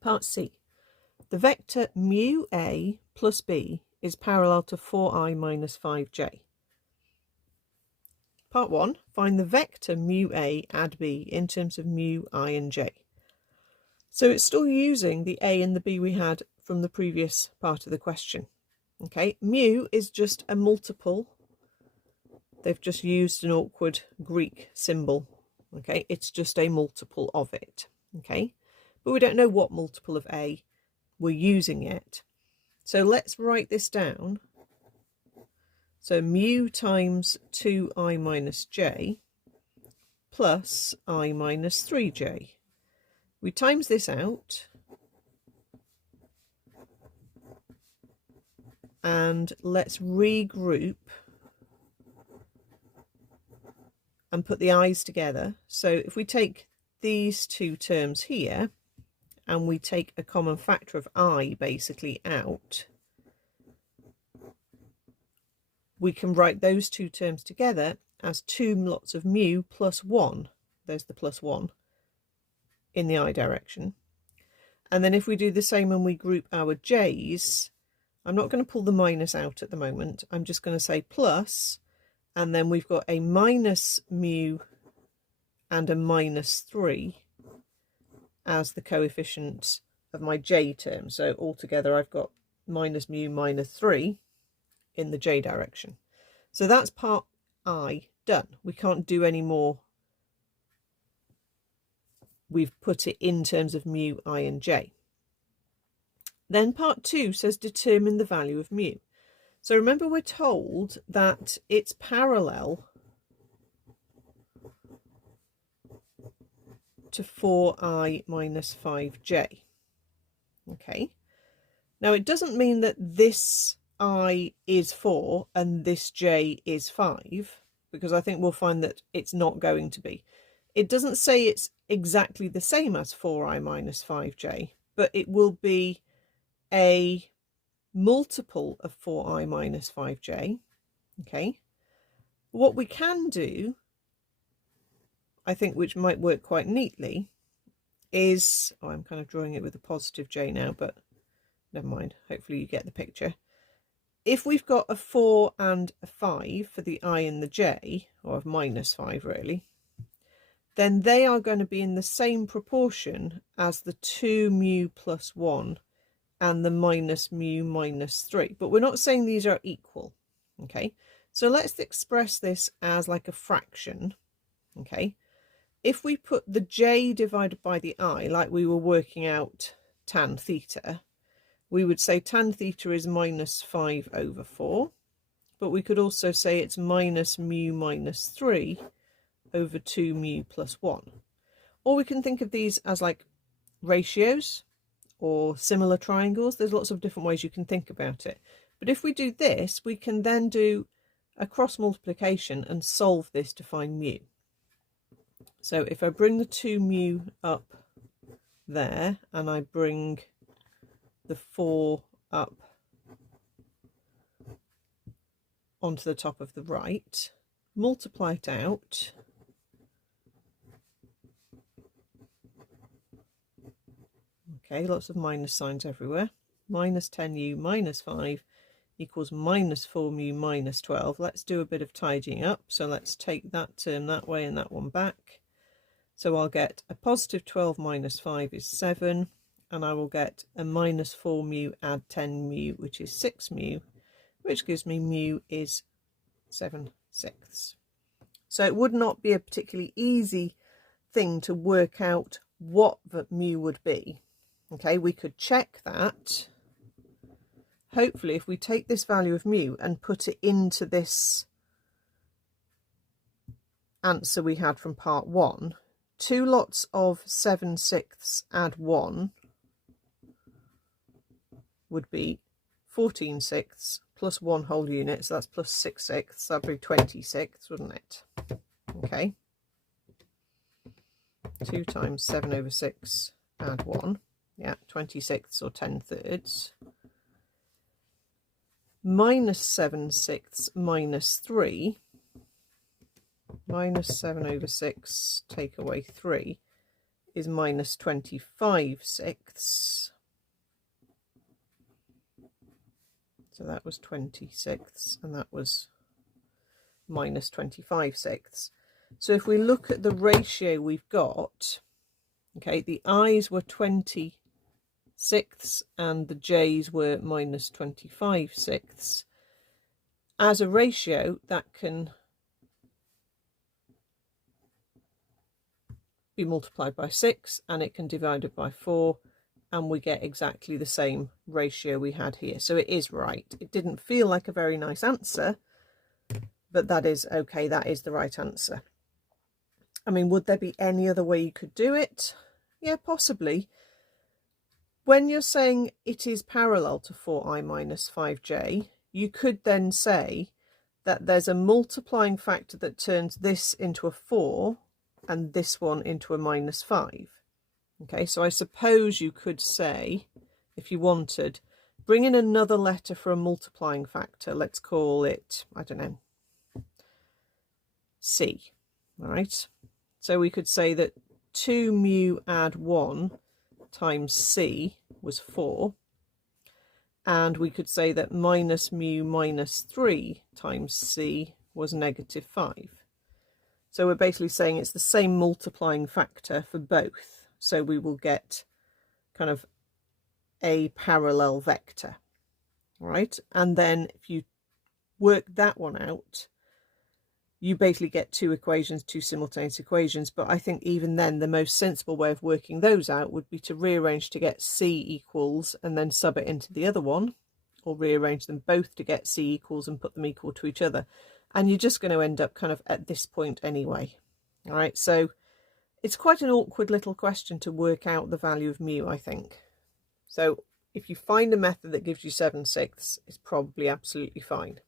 Part C. The vector mu a plus b is parallel to 4i minus 5j. Part 1. Find the vector mu a add b in terms of mu, I and j. So it's still using the a and the b we had from the previous part of the question. Okay, mu is just a multiple. They've just used an awkward Greek symbol. Okay, it's just a multiple of it. Okay, but we don't know what multiple of a we're using yet. So let's write this down. So mu times 2i minus j plus I minus 3j. We times this out, and let's regroup and put the i's together. So if we take these two terms here and we take a common factor of I basically out, we can write those two terms together as 2 lots of mu plus 1. There's the plus 1 in the I direction. And then if we do the same when we group our j's, I'm not going to pull the minus out at the moment. I'm just going to say plus, and then we've got a minus mu and a minus 3 as the coefficients of my j term. So altogether I've got minus mu minus 3 in the j direction. So that's part I done. We can't do any more. We've put it in terms of mu, I and j. Then part 2 says determine the value of mu. So remember, we're told that it's parallel to 4i minus 5j. Okay. Now it doesn't mean that this I is 4 and this j is 5, because I think we'll find that it's not going to be. It doesn't say it's exactly the same as 4i minus 5j, but it will be a multiple of 4i minus 5j. Okay. What we can do, I think, which might work quite neatly, is, oh, I'm kind of drawing it with a positive j now, but never mind. Hopefully you get the picture. If we've got a 4 and a 5 for the I and the j, or minus 5 really, then they are going to be in the same proportion as the 2 mu plus 1 and the minus mu minus 3. But we're not saying these are equal. Okay, so let's express this as like a fraction. Okay, if we put the j divided by the I, like we were working out tan theta, we would say tan theta is minus 5 over 4, but we could also say it's minus mu minus 3 over 2 mu plus 1. Or we can think of these as like ratios or similar triangles. There's lots of different ways you can think about it. But if we do this, we can then do a cross multiplication and solve this to find mu. So if I bring the 2 mu up there and I bring the 4 up onto the top of the right, multiply it out, okay, lots of minus signs everywhere, minus 10u minus 5 equals minus 4 mu minus 12. Let's do a bit of tidying up. So let's take that term that way and that one back. So I'll get a positive 12 minus 5 is 7. And I will get a minus 4 mu add 10 mu, which is 6 mu, which gives me mu is 7/6. So it would not be a particularly easy thing to work out what the mu would be. Okay, we could check that. Hopefully, if we take this value of mu and put it into this answer we had from part 1, 2 lots of 7/6 add 1 would be 14/6 plus 1 whole unit, so that's plus 6/6. That'd be 26, wouldn't it? Okay. 2 times 7 over 6 add 1. Yeah, 26 or 10/3. Minus 7/6 minus 3. Minus 7 over 6 take away 3 is minus 25/6. So that was 20/6, and that was minus 25/6. So if we look at the ratio we've got, okay, the i's were 20/6 and the j's were minus 25/6. As a ratio, that can be multiplied by 6 and it can divide it by 4, and we get exactly the same ratio we had here. So it is right. It didn't feel like a very nice answer, but that is okay. That is the right answer. I mean, would there be any other way you could do it? Yeah, possibly. When you're saying it is parallel to 4i minus 5j, you could then say that there's a multiplying factor that turns this into a 4 and this one into a minus 5. Okay, so I suppose you could say, if you wanted, bring in another letter for a multiplying factor. Let's call it, I don't know, C. All right, so we could say that 2 mu add 1 times C was 4. And we could say that minus mu minus 3 times C was negative 5. So we're basically saying it's the same multiplying factor for both. So we will get kind of a parallel vector, right? And then if you work that one out, you basically get two equations, two simultaneous equations. But I think even then, the most sensible way of working those out would be to rearrange to get C equals and then sub it into the other one, or rearrange them both to get C equals and put them equal to each other. And you're just going to end up kind of at this point anyway. All right, so it's quite an awkward little question to work out the value of mu, I think. So if you find a method that gives you 7/6, it's probably absolutely fine.